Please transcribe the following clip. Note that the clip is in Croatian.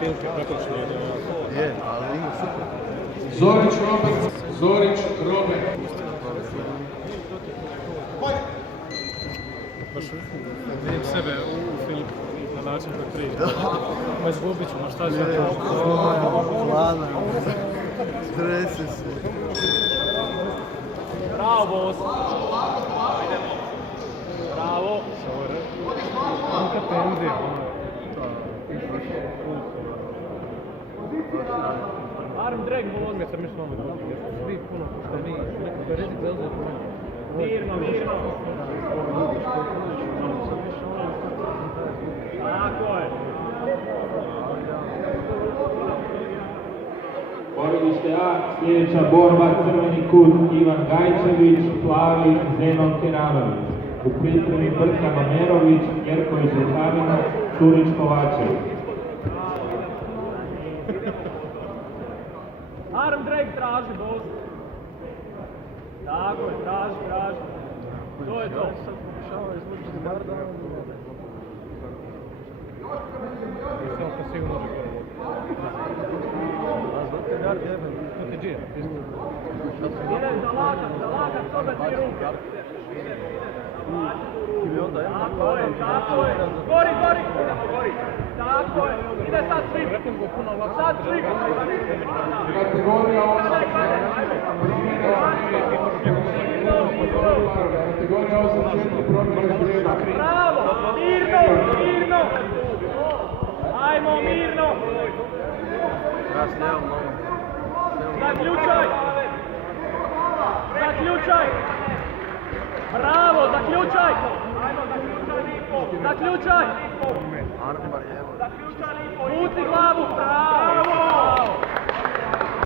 Filke prepočne. Je, ali ima super. Zorić Robert. Baš vidim sebe u Filipu na način koji priča. Ma izgubit ću, ma šta ću ja to? Hvala. Trese se. Bravo, boss! Bravo! Neka tenzija, Arm drag boss! Mi sam mislio ovo da svi puno, što mi nekako je rizik za uzeti. Mirno, mirno! Tako je! Borilište A, sljedeća borba, crveni kut Ivan Gajčević, plavi Zenon Keranović. U pripremi Brka Mamerović, Jerković Rukavina, Turić Kovačev. Arm drag traži, boss! Tako je, traži, traži. To je to. Sad pokušava izvući Barda. Samo to sigurno može prvo. To ti džija, idem za lakat, toga ti ruke. Tako je. Gori. Tako je. Ide sad svip. Sad svip. Kategorija 8. Kategorija 8-4 promjena Greba. Bravo! Mirno! Ajmo, mirno! Zaključaj! Bravo, zaključaj! Zaključaj!